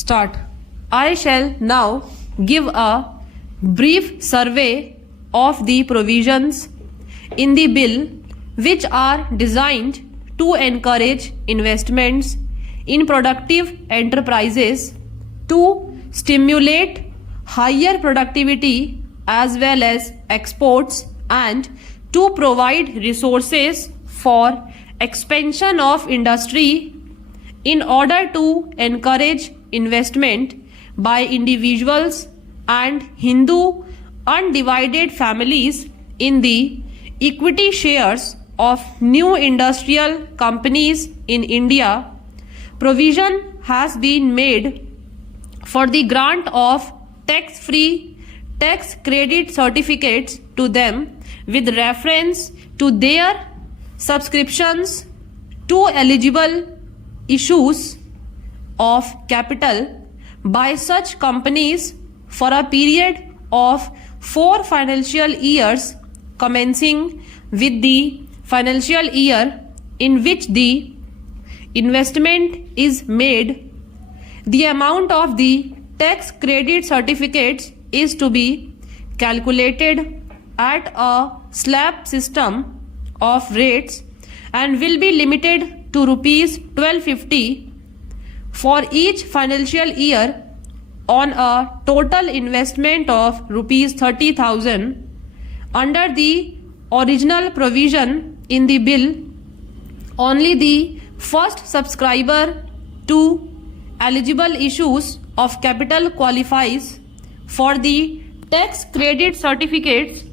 Start. I shall now give a brief survey of the provisions in the bill which are designed to encourage investments in productive enterprises, to stimulate higher productivity as well as exports, and to provide resources for expansion of industry in order to encourage investment by individuals and Hindu undivided families in the equity shares of new industrial companies in India. Provision has been made for the grant of tax-free tax credit certificates to them with reference to their subscriptions to eligible issues of capital by such companies for a period of 4 financial years commencing with the financial year in which the investment is made. The amount of the tax credit certificates is to be calculated at a slab system of rates and will be limited to rupees 1250 for each financial year on a total investment of rupees 30,000. Under the original provision in the bill, only the first subscriber to eligible issues of capital qualifies for the tax credit certificates,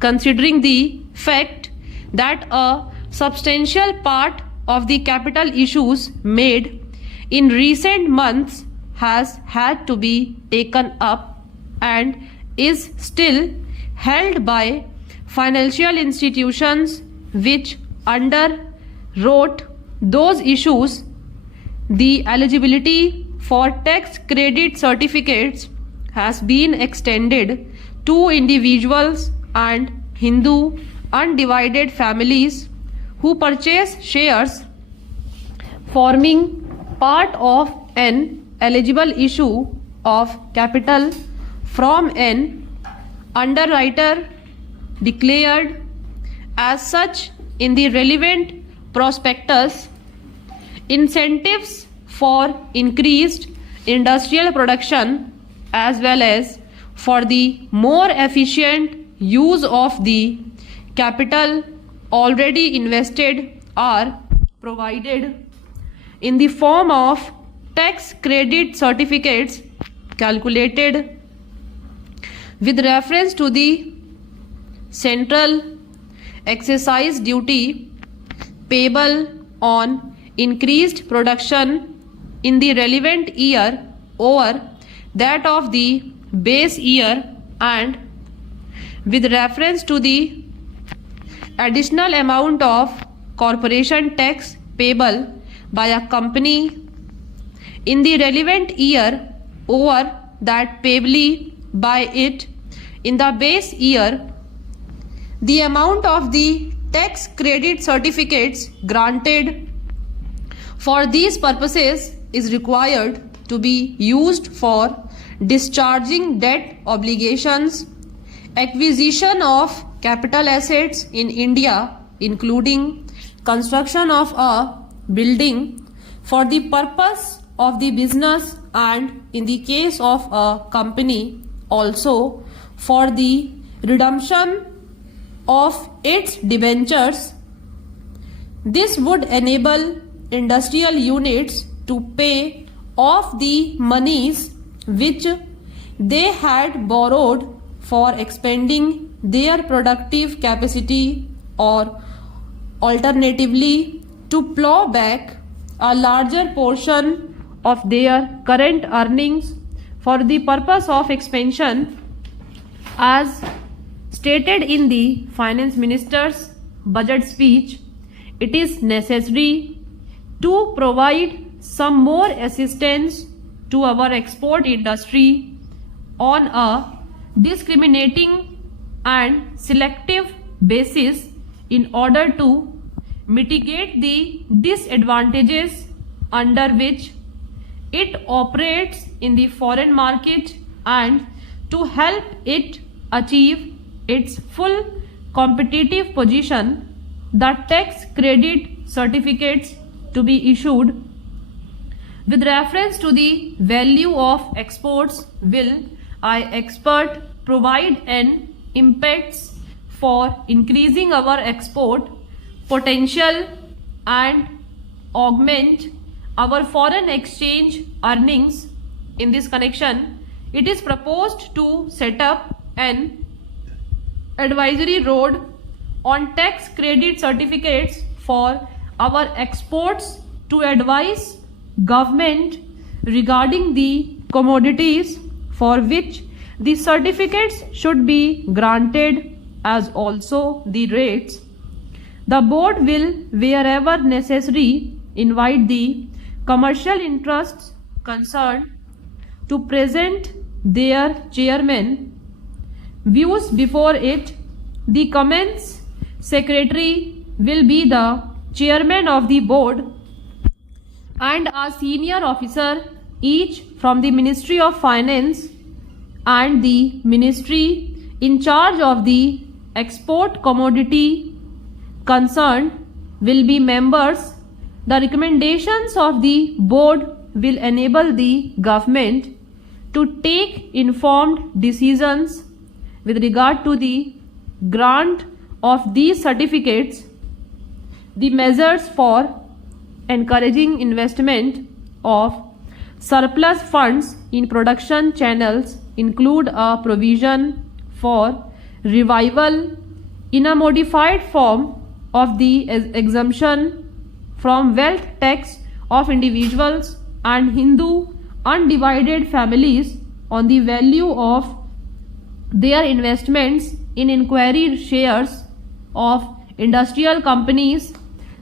considering the fact that a substantial part of the capital issues made in recent months has had to be taken up and is still held by financial institutions which underwrote those issues. The eligibility for tax credit certificates has been extended to individuals and Hindu undivided families who purchase shares forming part of an eligible issue of capital from an underwriter declared as such in the relevant prospectus. Incentives for increased industrial production as well as for the more efficient use of the capital already invested are provided in the form of tax credit certificates calculated with reference to the central excise duty payable on increased production in the relevant year over that of the base year, and with reference to the additional amount of corporation tax payable by a company in the relevant year over that payable by it in the base year. The amount of the tax credit certificates granted for these purposes is required to be used for discharging debt obligations, acquisition of capital assets in India, including construction of a building for the purpose of the business, and in the case of a company also for the redemption of its debentures. This would enable industrial units to pay off the monies which they had borrowed for expanding their productive capacity, or alternatively to plow back a larger portion of their current earnings for the purpose of expansion. As stated in the Finance Minister's budget speech, it is necessary to provide some more assistance to our export industry on a discriminating and selective basis in order to mitigate the disadvantages under which it operates in the foreign market and to help it achieve its full competitive position, the tax credit certificates to be issued with reference to the value of exports will I expert provide an impetus for increasing our export potential and augment our foreign exchange earnings. In this connection, it is proposed to set up an advisory road on tax credit certificates for our exports to advise government regarding the commodities for which the certificates should be granted as also the rates. The board will, wherever necessary, invite the commercial interests concerned to present their chairman views before it. The comments secretary will be the chairman of the board and a senior officer each from the Ministry of Finance and the ministry in charge of the export commodity concerned will be members. The recommendations of the board will enable the government to take informed decisions with regard to the grant of these certificates. The measures for encouraging investment of surplus funds in production channels include a provision for revival in a modified form of the exemption from wealth tax of individuals and Hindu undivided families on the value of their investments in inquiry shares of industrial companies.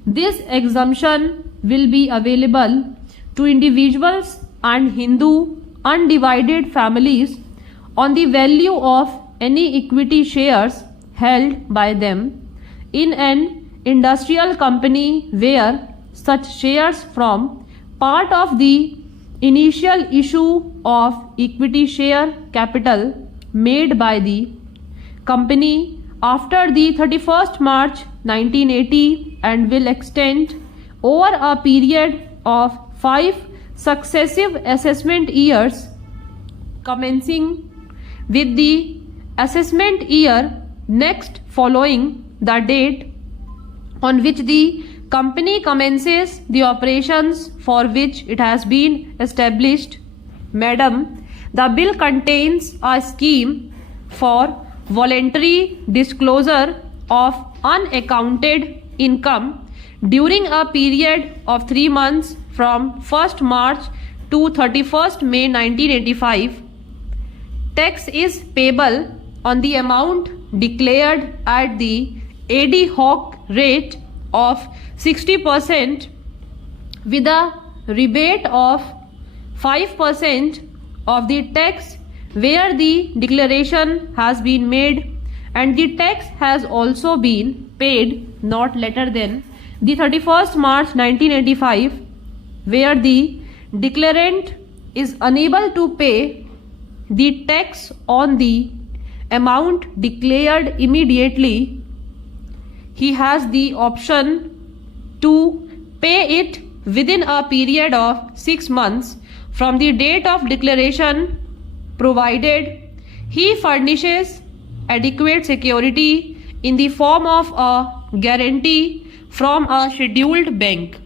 This exemption will be available to individuals and Hindu undivided families on the value of any equity shares held by them in an industrial company where such shares form part of the initial issue of equity share capital made by the company after the 31st March 1980 and will extend over a period of 5 successive assessment years commencing with the assessment year next following the date on which the company commences the operations for which it has been established. Madam, the bill contains a scheme for voluntary disclosure of unaccounted income during a period of 3 months from 1st March to 31st May 1985. Tax is payable on the amount declared at the ad hoc rate of 60% with a rebate of 5% of the tax where the declaration has been made and the tax has also been paid not later than the 31st March 1985 where the declarant is unable to pay the tax on the amount declared immediately. He has the option to pay it within a period of 6 months from the date of declaration, provided he furnishes adequate security in the form of a guarantee from a scheduled bank.